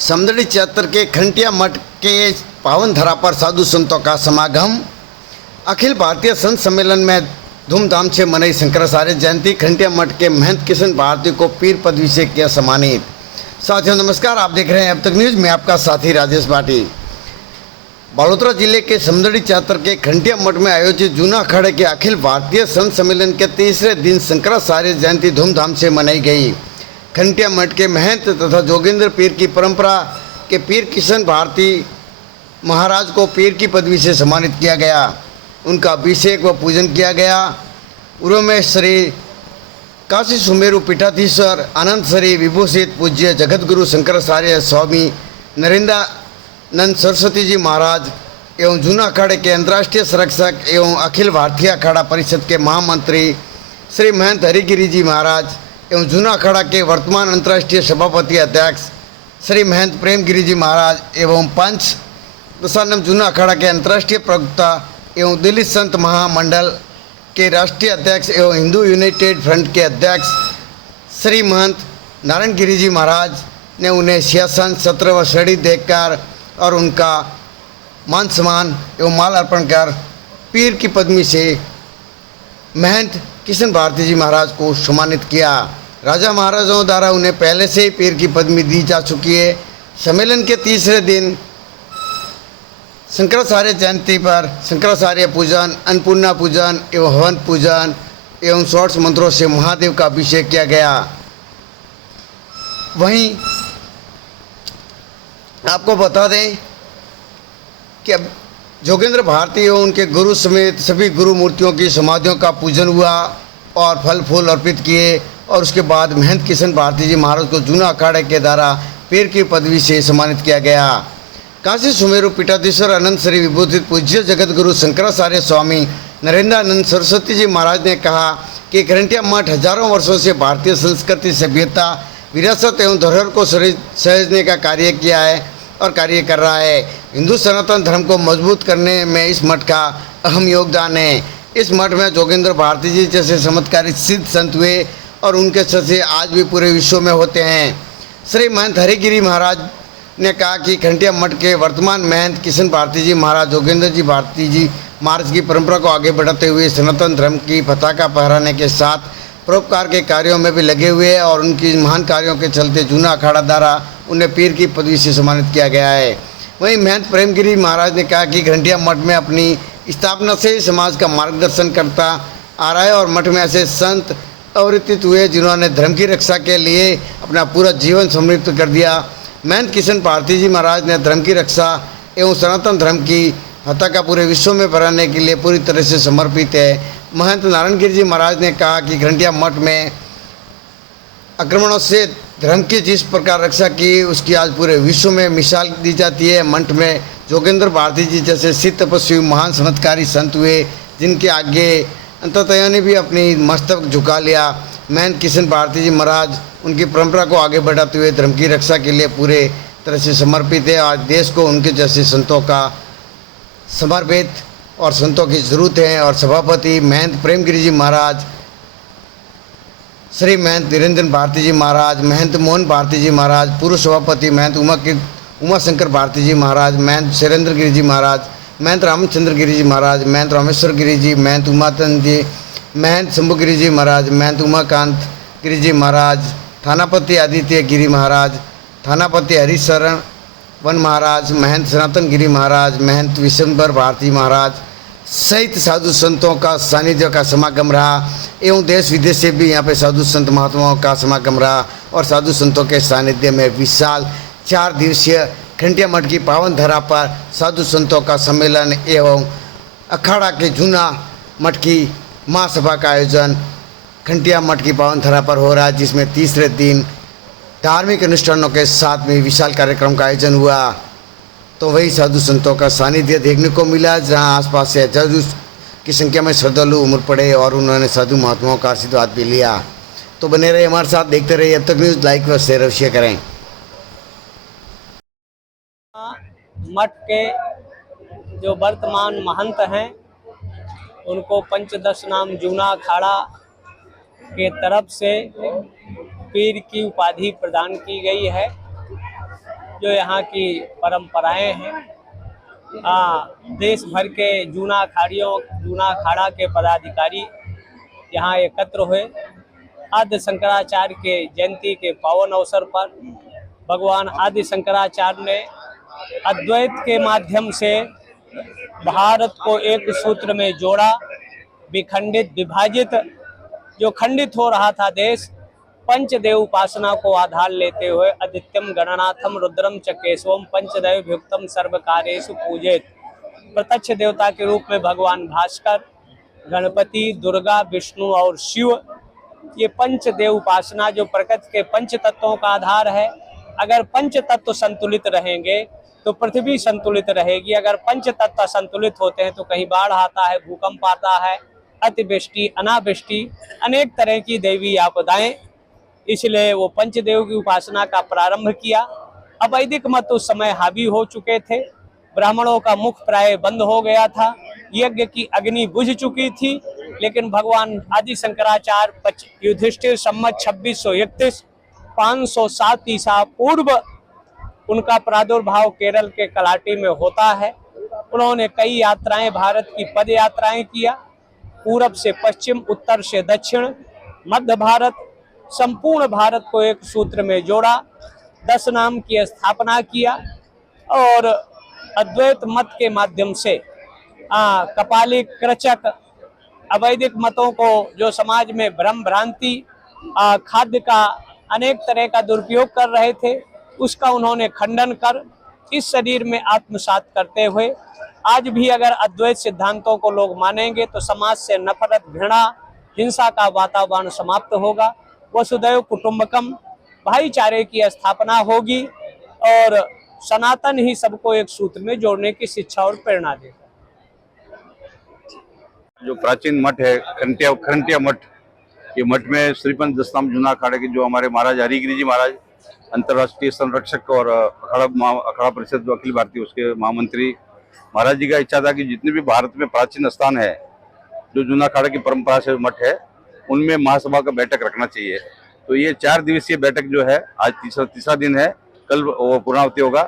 समदड़ी चैत्र के खंटिया मठ के पावन धरा पर साधु संतों का समागम। अखिल भारतीय संत सम्मेलन में धूमधाम से मनाई शंकराचार्य जयंती। खंटिया मठ के महंत किशन भारती को पीर पदवी से किया सम्मानित। साथियों नमस्कार, आप देख रहे हैं अब तक न्यूज़ में आपका साथी राजेश भाटी। बालोतरा जिले के समदड़ी चैत्र के खंटिया मठ में आयोजित जूना अखाड़े के अखिल भारतीय संत सम्मेलन के तीसरे दिन शंकराचार्य जयंती धूमधाम से मनाई गई। खंटिया मठ के महंत तथा जोगिंद्र पीर की परंपरा के पीर किशन भारती महाराज को पीर की पदवी से सम्मानित किया गया। उनका अभिषेक व पूजन किया गया। पूर्व में श्री काशी सुमेरु पीठाधीश्वर अनंत श्री विभूषित पूज्य जगतगुरु शंकराचार्य स्वामी नरेंद्रानंद सरस्वती जी महाराज एवं जूना अखाड़े के अंतर्राष्ट्रीय संरक्षक एवं अखिल भारतीय अखाड़ा परिषद के महामंत्री श्री महंत हरिगिरी जी महाराज एवं जूना अखाड़ा के वर्तमान अंतर्राष्ट्रीय सभापति अध्यक्ष श्री महंत प्रेमगिरी जी महाराज एवं पंच दशानम जूना अखाड़ा के अंतर्राष्ट्रीय प्रवक्ता एवं दिल्ली संत महामंडल के राष्ट्रीय अध्यक्ष एवं हिंदू यूनाइटेड फ्रंट के अध्यक्ष श्री महंत नारायण गिरी जी महाराज ने उन्हें सिंहासन सत्र व श्रेणी देकर और उनका मान सम्मान एवं माल अर्पण कर पीर की पदवी से महंत किशन भारती जी महाराज को सम्मानित किया। राजा महाराजाओं द्वारा उन्हें पहले से ही पीर की पदवी दी जा चुकी है। सम्मेलन के तीसरे दिन शंकराचार्य जयंती पर शंकराचार्य पूजन, अन्नपूर्णा पूजन एवं हवन पूजन एवं षोडश मंत्रों से महादेव का अभिषेक किया गया। वहीं आपको बता दें कि अब जोगेंद्र भारती एवं उनके गुरु समेत सभी गुरु मूर्तियों की समाधियों का पूजन हुआ और फल फूल अर्पित किए और उसके बाद महंत किशन भारती जी महाराज को जूना अखाड़े के द्वारा पीर की पदवी से सम्मानित किया गया। काशी सुमेरु पीठाधीश्वर अनंत श्री विभूषित पूज्य जगत गुरु शंकराचार्य स्वामी नरेंद्रानंद सरस्वती जी महाराज ने कहा कि खंटिया मठ हजारों वर्षों से भारतीय संस्कृति, सभ्यता, विरासत एवं धरोहर को सहेजने का कार्य किया है और कार्य कर रहा है। हिंदू सनातन धर्म को मजबूत करने में इस मठ का अहम योगदान है। इस मठ में जोगेंद्र भारती जी जैसे चमत्कारिक सिद्ध संत हुए और उनके चर्चे आज भी पूरे विश्व में होते हैं। श्री महंत हरिगिरी महाराज ने कहा कि खंटिया मठ के वर्तमान महंत किशन भारती जी महाराज जोगेंद्र जी भारती जी महाराज की परंपरा को आगे बढ़ाते हुए सनातन धर्म की पताका फहराने के साथ परोपकार के कार्यों में भी लगे हुए हैं और उनकी महान कार्यों के चलते जूना अखाड़ा द्वारा उन्हें पीर की पदवी से सम्मानित किया गया है। वहीं महंत प्रेमगिरी महाराज ने कहा कि खंटिया मठ में अपनी स्थापना से ही समाज का मार्गदर्शन करता आ रहा है और मठ में ऐसे संत अवतरित हुए जिन्होंने धर्म की रक्षा के लिए अपना पूरा जीवन समर्पित कर दिया। महंत किशन भारती जी महाराज ने धर्म की रक्षा एवं सनातन धर्म की पताका पूरे विश्व में फहराने के लिए पूरी तरह से समर्पित है। महंत नारायण गिरी जी महाराज ने कहा कि खंटिया मठ में आक्रमणों से धर्म की जिस प्रकार रक्षा की उसकी आज पूरे विश्व में मिसाल दी जाती है। मठ में जोगेंद्र भारती जी जैसे सिद्ध तपस्वी महान चमत्कारी संत हुए जिनके आगे अंततः ने भी अपनी मस्तक झुका लिया। महंत किशन भारती जी महाराज उनकी परंपरा को आगे बढ़ाते हुए धर्म की रक्षा के लिए पूरे तरह से समर्पित है। आज देश को उनके जैसे संतों का समर्पित और संतों की ज़रूरत है। और सभापति महंत प्रेमगिरी जी महाराज, श्री महंत वीरेंद्र भारती जी महाराज, महंत मोहन भारती जी महाराज, पूर्व सभापति महंत उमाशंकर भारती जी महाराज, महंत शैलेंद्र गिरी जी महाराज, महंत रामचंद्र गिरी जी महाराज, महंत रामेश्वर गिरी जी, महंत उमाचंद जी, महंत शंभु गिरी जी महाराज, महंत उमाकांत गिरी जी महाराज, थानापति आदित्य गिरी महाराज, थानापति हरिशरण वन महाराज, महंत सनातन गिरी महाराज, महंत विशंबर भारती महाराज सहित साधु संतों का सानिध्य का समागम रहा एवं देश विदेश से भी यहाँ पे साधु संत महात्माओं का समागम रहा और साधु संतों के सानिध्य में विशाल 4 दिवसीय खंटिया मठ की पावन धरा पर साधु संतों का सम्मेलन एवं अखाड़ा के जूना मठ की महासभा का आयोजन खंटिया मठ की पावन धरा पर हो रहा है, जिसमें तीसरे दिन धार्मिक अनुष्ठानों के साथ में विशाल कार्यक्रम का आयोजन हुआ। तो वही साधु संतों का सानिध्य देखने को मिला, जहां आसपास से हजारों की संख्या में श्रद्धालु उमड़ पड़े और उन्होंने साधु महात्माओं का आशीर्वाद भी लिया। तो बने रहे हमारे साथ, देखते रहिए अब तक न्यूज़। लाइक व शेयर अवश्य करें। मठ के जो वर्तमान महंत हैं उनको पंचदश नाम जूना अखाड़ा के तरफ से पीर की उपाधि प्रदान की गई है। जो यहाँ की परंपराएं हैं। देश भर के जूना अखाड़ा के पदाधिकारी यहाँ एकत्र हुए। आदि शंकराचार्य के जयंती के पावन अवसर पर भगवान आदि शंकराचार्य ने अद्वैत के माध्यम से भारत को एक सूत्र में जोड़ा। विखंडित विभाजित जो खंडित हो रहा था देश, पंचदेव उपासना को आधार लेते हुए आदित्यम गणनाथम रुद्रम च केशवम पंचदेव भुक्तम सर्वकार्येषु पूजित, प्रत्यक्ष देवता के रूप में भगवान भास्कर, गणपति, दुर्गा, विष्णु और शिव, ये पंचदेव उपासना जो प्रकृति के पंच तत्वों का आधार है। अगर पंच तत्व संतुलित रहेंगे तो पृथ्वी संतुलित रहेगी। अगर पंच तत्व संतुलित होते हैं तो कहीं बाढ़ आता है, भूकंप आता है, अतिवृष्टि, अनावृष्टि, अनेक तरह की दैवी आपदाएं। इसलिए वो पंचदेव की उपासना का प्रारंभ किया। अवैदिक मत उस समय हावी हो चुके थे, ब्राह्मणों का मुख प्राय बंद हो गया था, यज्ञ की अग्नि बुझ चुकी थी। लेकिन भगवान आदि शंकराचार्य युधिष्ठिर संवत 2631 507 ईसा पूर्व उनका प्रादुर्भाव केरल के कलाटी में होता है। उन्होंने कई यात्राएं, भारत की पद यात्राएं किया, पूरब से पश्चिम, उत्तर से दक्षिण, मध्य भारत, संपूर्ण भारत को एक सूत्र में जोड़ा। 10 नाम की स्थापना किया और अद्वैत मत के माध्यम से कपाली, कृचक, अवैदिक मतों को जो समाज में भ्रम भ्रांति, खाद्य का अनेक तरह का दुरुपयोग कर रहे थे, उसका उन्होंने खंडन कर इस शरीर में आत्मसात करते हुए आज भी अगर अद्वैत सिद्धांतों को लोग मानेंगे तो समाज से नफरत, घृणा, हिंसा का वातावरण समाप्त होगा। वसुदैव कुटुंबकम, भाईचारे की स्थापना होगी और सनातन ही सबको एक सूत्र में जोड़ने की शिक्षा और प्रेरणा देगा। जो प्राचीन मठ है खरंटिया मठ, ये मठ में श्रीपंच दशनाम जूना अखाड़े के जो हमारे महाराज हरिगिरी जी महाराज, अंतर्राष्ट्रीय संरक्षक और अखाड़ा परिषद जो अखिल भारतीय उसके महामंत्री, महाराज जी का इच्छा था कि जितने भी भारत में प्राचीन स्थान है जो जूना अखाड़े की परंपरा से मठ है, उनमें महासभा का बैठक रखना चाहिए। तो ये 4 दिवसीय बैठक जो है, आज तीसरा दिन है, कल वो पूर्णावती होगा।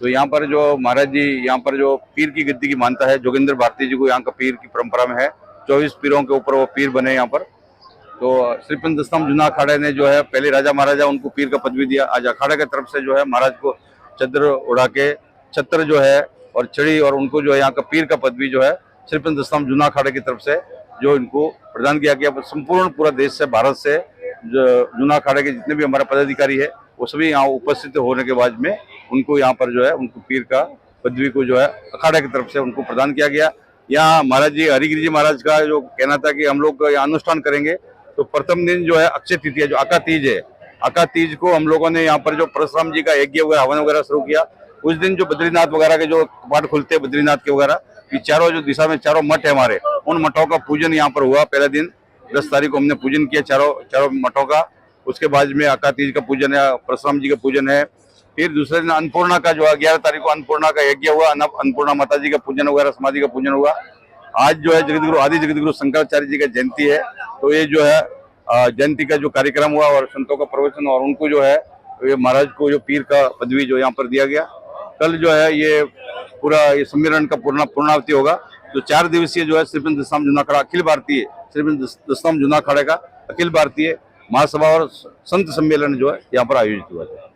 तो यहाँ पर जो महाराज जी, यहाँ पर जो पीर की गद्दी की मानता है, जोगिंद्र भारती जी को यहाँ का पीर की परंपरा में है, 24 पीरों के ऊपर वो पीर बने यहाँ पर। तो श्रीपंच दशनाम जूना अखाड़े ने जो है पहले राजा महाराजा उनको पीर का पदवी दिया। आज अखाड़ा की तरफ से जो है महाराज को चद्र उड़ा के छत्र जो है और छड़ी और उनको जो है यहाँ का पीर का पदवी जो है श्रीपंच दशनाम जूना अखाड़े की तरफ से जो इनको प्रदान किया गया। संपूर्ण पूरा देश से, भारत से जूना अखाड़े के जितने भी हमारे पदाधिकारी है वो सभी यहाँ उपस्थित होने के बाद में उनको यहाँ पर जो है उनको पीर का पदवी को जो है अखाड़ा की तरफ से उनको प्रदान किया गया। यहाँ महाराज जी हरिगिरी जी महाराज का जो कहना था कि हम लोग यहाँ अनुष्ठान करेंगे, तो प्रथम दिन जो है अक्षय तिथि है, जो अका तीज है, अका तीज को हम लोगों ने यहाँ पर जो परशुराम जी का यज्ञ वगैरह हवन वगैरह शुरू किया। उस दिन जो बद्रीनाथ वगैरह के जो कपाट खुलते हैं बद्रीनाथ के वगैरह, ये चारों जो दिशा में चारों मठ है हमारे, उन मठों का पूजन यहाँ पर हुआ। पहला दिन 10 तारीख को हमने पूजन किया चारों मठों का। उसके बाद में अका तीज का पूजन है, परशुराम जी का पूजन है। फिर दूसरे दिन अन्नपूर्णा का जो 11 तारीख को अन्नपूर्णा का यज्ञ हुआ, अन्नपूर्णा माता जी का पूजन वगैरह, समाधि का पूजन हुआ। आज जो है जगतगुरु आदि जगतगुरु शंकराचार्य जी का जयंती है, तो ये जो है जयंती का जो कार्यक्रम हुआ और संतों का प्रवचन और उनको जो है ये महाराज को जो पीर का पदवी जो यहाँ पर दिया गया। कल जो है ये पूरा ये सम्मेलन का पूर्णावती होगा। तो 4 दिवसीय जो है श्रीपंच दशनाम जूना अखाड़ा अखिल भारतीय श्रीपंच दशनाम जूना अखाड़े का अखिल भारतीय महासभा और संत सम्मेलन जो है यहाँ पर आयोजित हुआ है।